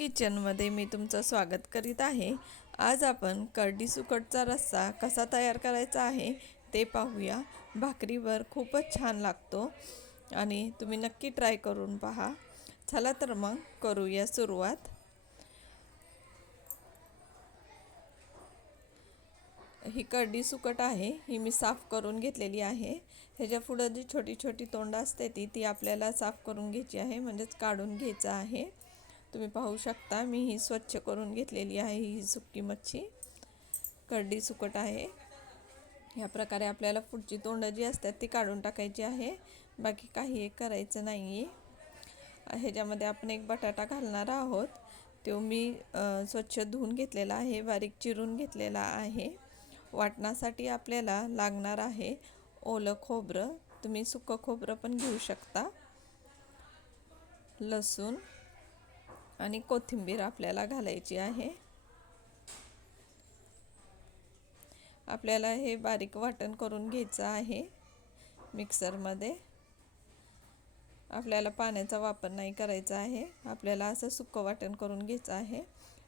किचनमध्ये मी तुमचं स्वागत करीत आहे। आज आपण करडी सुकटचा रस्सा कसा तयार करायचा आहे ते पाहूया। भाकरीवर खूपच छान लागतो आणि तुम्ही नक्की ट्राय करून पहा। चला तर मग करूया सुरुवात। ही करडी सुकट आहे, ही मी साफ करून घेतलेली आहे। ह्याच्या पुढे जी छोटी छोटी तोंड असते ती आपल्याला साफ करून घ्यायची आहे, म्हणजेच काढून घ्यायचं आहे। तुम्ही पाहू शकता मी ही स्वच्छ करून घेतलेली आहे। ही सुकी मच्छी करडी सुकट आहे। या प्रकारे आपल्याला पुढची तोंड जी असतात ती काढून टाकायची आहे, बाकी काही करायचं नाही आहे। ह्याच्यामध्ये आपण एक बटाटा घालणार आहोत, तो मी स्वच्छ धुवून घेतलेला आहे, बारीक चिरून घेतलेला आहे। वाटणासाठी आपल्याला लागणार आहे ओलं खोबरं, तुम्ही सुकं खोबरं पण घेऊ शकता, लसूण आणि कोथिंबीर आपल्याला घालायची आहे। आपल्याला हे बारीक वाटण करून घ्यायचं आहे मिक्सरमध्ये। आपल्याला पाण्याचा वापर नाही करायचा आहे, आपल्याला असं सुकं वाटण करून घ्यायचं आहे।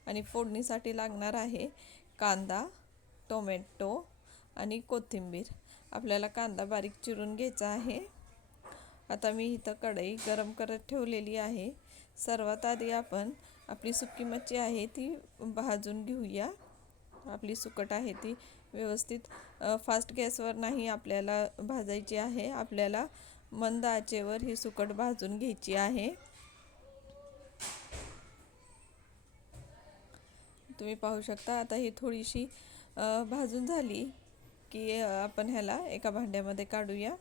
आणि फोडणीसाठी लागणार आहे कांदा, टोमॅटो आणि कोथिंबीर। आपल्याला कांदा बारीक चिरून घ्यायचा आहे। आता मी इथं कढई गरम करत ठेवलेली आहे। सर्वात आधी आपण आपली सुकी मच्छी आहे ती भाजून घेऊया। आपली सुकट आहे ती व्यवस्थित फास्ट गॅसवर नाही आपल्याला भाजायची आहे, आपल्याला मंद आचेवर ही सुकट भाजून घ्यायची आहे। तुम्ही पाहू शकता आता ही थोडीशी भाजून झाली की आपण ह्याला एका भांड्यामध्ये काढूया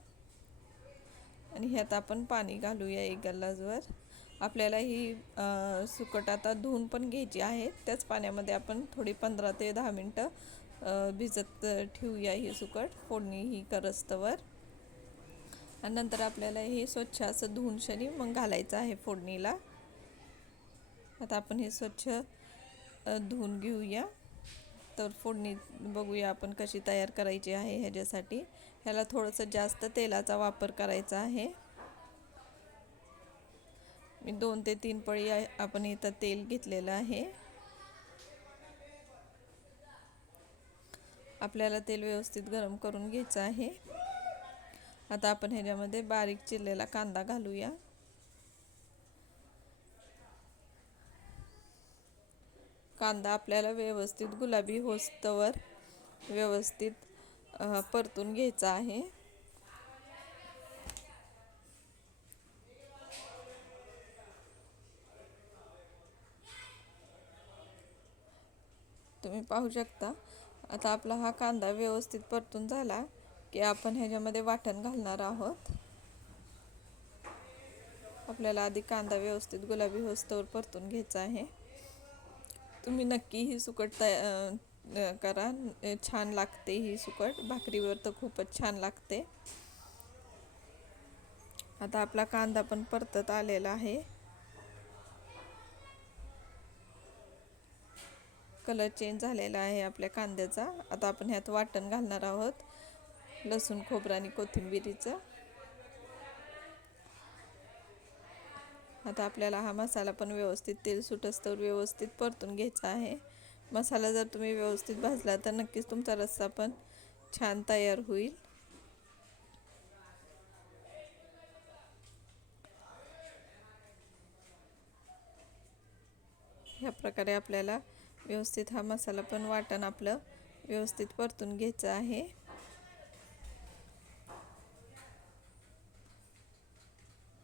आणि ह्यात आपण पाणी घालूया एक ग्लासवर। आपल्याला ही सुकट आता धुवून पण घ्यायची आहे, त्याच पाण्यामध्ये आपण थोडी 15 ते 10 मिनटं भिजत ठेवूया ही सुकट फोडणी ही करस्तवर। आणि नंतर आपल्याला हे स्वच्छ असं धुवून शनी मग घालायचं आहे फोडणीला। आता आपण हे स्वच्छ धुवून घेऊया, तर फोडणी बघूया आपण कशी तयार करायची आहे। ह्याच्यासाठी ह्याला थोडंसं जास्त तेलाचा वापर करायचा आहे। मी 2 ते 3 पळी आपण इथं तेल घेतलेलं आहे। आपल्याला तेल व्यवस्थित गरम करून घ्यायचं आहे। आता आपण ह्याच्यामध्ये बारीक चिरलेला कांदा घालूया। कांदा आपल्याला व्यवस्थित गुलाबी होस्तवर व्यवस्थित परतून घ्यायचा आहे। तुम्ही पाहू शकता आता आपला हा कांदा व्यवस्थित परतून झाला की आपण ह्याच्यामध्ये वाटण घालणार आहोत। आपल्याला आधी कांदा व्यवस्थित गुलाबी होस्तवर परतून घ्यायचा आहे। तुम्ही नक्की ही सुकट करा, छान लागते ही सुकट, भाकरीवर तर खूपच छान लागते। आता आपला कांदा पण परतत आलेला आहे, कलर चेंज झालेला आहे आपल्या कांद्याचा। आता आपण ह्यात वाटण घालणार आहोत, लसूण खोबरं आणि कोथिंबीरीचं। आता आपल्याला हा मसाला पण व्यवस्थित तेल सुटस्तवर व्यवस्थित परतून घ्यायचा आहे। मसाला जर तुम्ही व्यवस्थित भाजला तर नक्कीच तुमचा रस्सा पण छान तयार होईल। ह्या प्रकारे आपल्याला व्यवस्थित हा मसाला पण वाटण आपलं व्यवस्थित परतून घ्यायचं आहे।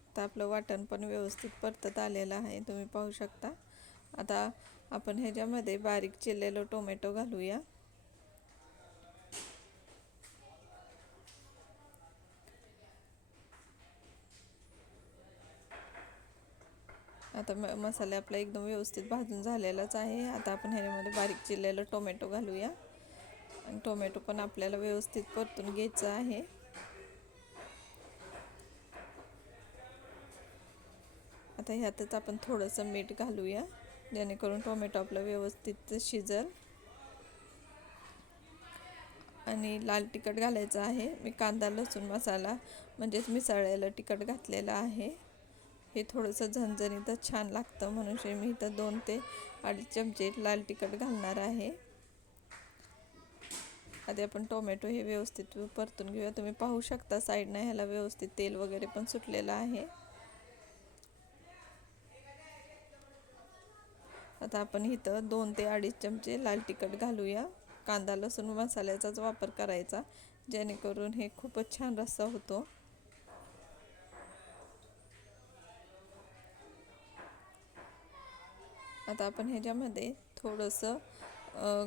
आता आपलं वाटण पण व्यवस्थित परतत आलेलं आहे, तुम्ही पाहू शकता। आता आपण ह्याच्यामध्ये बारीक चिरलेलं टोमॅटो घालूया। आता मसाला आपला एकदम व्यवस्थित भाजून झालेलाच आहे। आता आपण ह्याच्यामध्ये बारीक चिरलेलं टोमॅटो घालूया आणि टोमॅटो पण आपल्याला व्यवस्थित परतून घ्यायचं आहे। आता ह्यातच आपण थोडंसं मीठ घालूया, जेणेकरून टोमॅटो आपलं व्यवस्थित शिजेल। आणि लाल तिखट घालायचं आहे, मी कांदा लसूण मसाला म्हणजेच मिसळलेलं तिखट घातलेलं आहे। हे थोडंसं झणझणीतच छान लागतं, म्हणून मी इथं 2 ते 2.5 चमचे लाल तिखट घालणार आहे. आधी आपण टोमॅटो हे व्यवस्थित परतून घेऊया. तुम्ही पाहू शकता साईडनं ह्याला व्यवस्थित तेल वगैरे पण सुटलेलं आहे. आता आपण इथं 2 ते 2.5 चमचे लाल तिखट घालूया. कांदा लसूण मसाल्याचाच वापर करायचा, जेणेकरून हे खूपच छान रस्सा होतो. आता आपण ह्याच्यामध्ये थोडंसं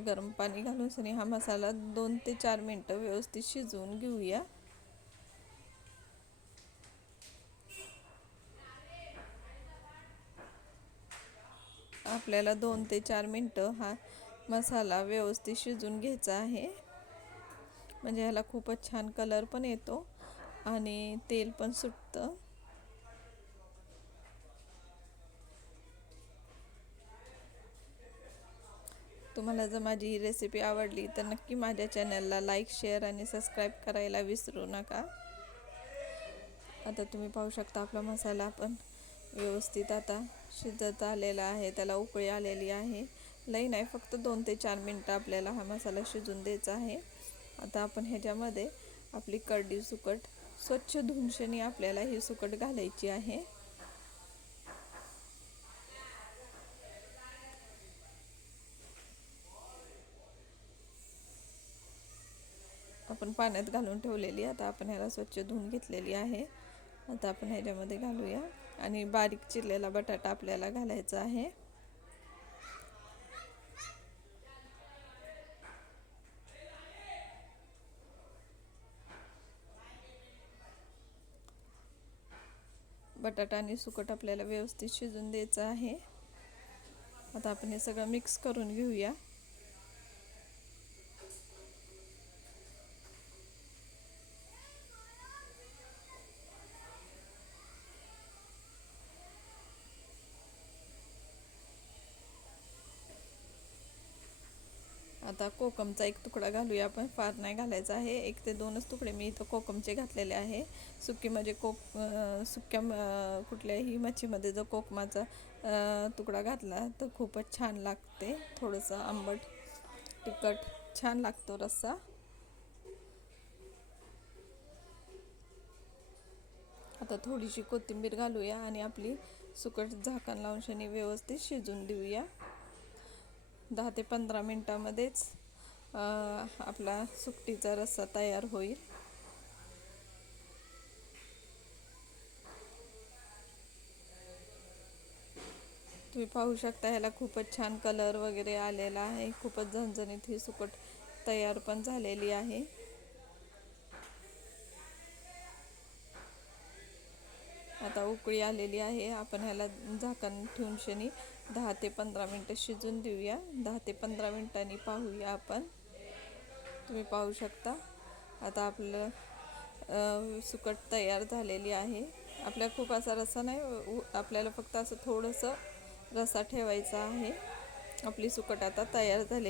गरम पाणी घालून हा मसाला 2 ते 4 मिनटं व्यवस्थित शिजवून घेऊया. आपल्याला 2 ते 4 मिनटं हा मसाला व्यवस्थित शिजवून घ्यायचा आहे, म्हणजे ह्याला खूपच छान कलर पण येतो आणि तेल पण सुटतं. तुम्हाला जर माझी ही रेसिपी आवडली तर नक्की माझ्या चॅनलला लाईक, शेअर आणि सबस्क्राईब करायला विसरू नका. आता तुम्ही पाहू शकता आपला मसाला पण व्यवस्थित आता शिजत आलेला आहे, त्याला उकळी आलेली आहे. लई नाही, फक्त 2 ते 4 मिनटं आपल्याला हा मसाला शिजून द्यायचा आहे. आता आपण ह्याच्यामध्ये आपली करडी सुकट स्वच्छ धुवून आपल्याला ही सुकट घालायची आहे. आपण पाण्यात घालून ठेवलेली, आता आपण ह्याला स्वच्छ धुवून घेतलेली आहे. आता आपण ह्याच्यामध्ये घालूया आणि बारीक चिरलेला बटाटा आपल्याला घालायचा आहे. बटाटा आणि सुकट आपल्याला व्यवस्थित शिजून द्यायचं आहे. आता आपण हे सगळं मिक्स करून घेऊया. आता कोकमचा एक तुकडा घालूया आपण, फार नाही घालायचा आहे. 1 ते 2च तुकडे मी इथं कोकमचे घातलेले आहे. सुकी म्हणजे सुक्या कुठल्याही मच्छीमध्ये जर कोकमाचा तुकडा घातला तर खूपच छान लागते. थोडंसं आंबट तिखट छान लागतो रस्सा. आता थोडीशी कोथिंबीर घालूया आणि आपली सुकट झाकण लावून व्यवस्थित शिजून देऊया. 10 ते 15 मिनटामध्येच आपला सुकटीचा रस्सा तयार होईल. तुम्ही पाहू शकता ह्याला खूपच छान कलर वगैरे आलेला आहे. खूपच झणझणीत ही सुकट तयार पण झालेली आहे. आता उकळी आलेली आहे. आपण ह्याला झाकण ठेवून 10 ते 15 मिनटं शिजून देऊया. 10 ते 15 मिनटांनी पाहूया आपण. तुम्ही पाहू शकता आता आपलं सुकट तयार झालेली आहे. आपल्याला खूप असा रस्सा नाही, आपल्याला फक्त असं थोडंसं रस्सा ठेवायचा आहे. आपली सुकट आता तयार झालेली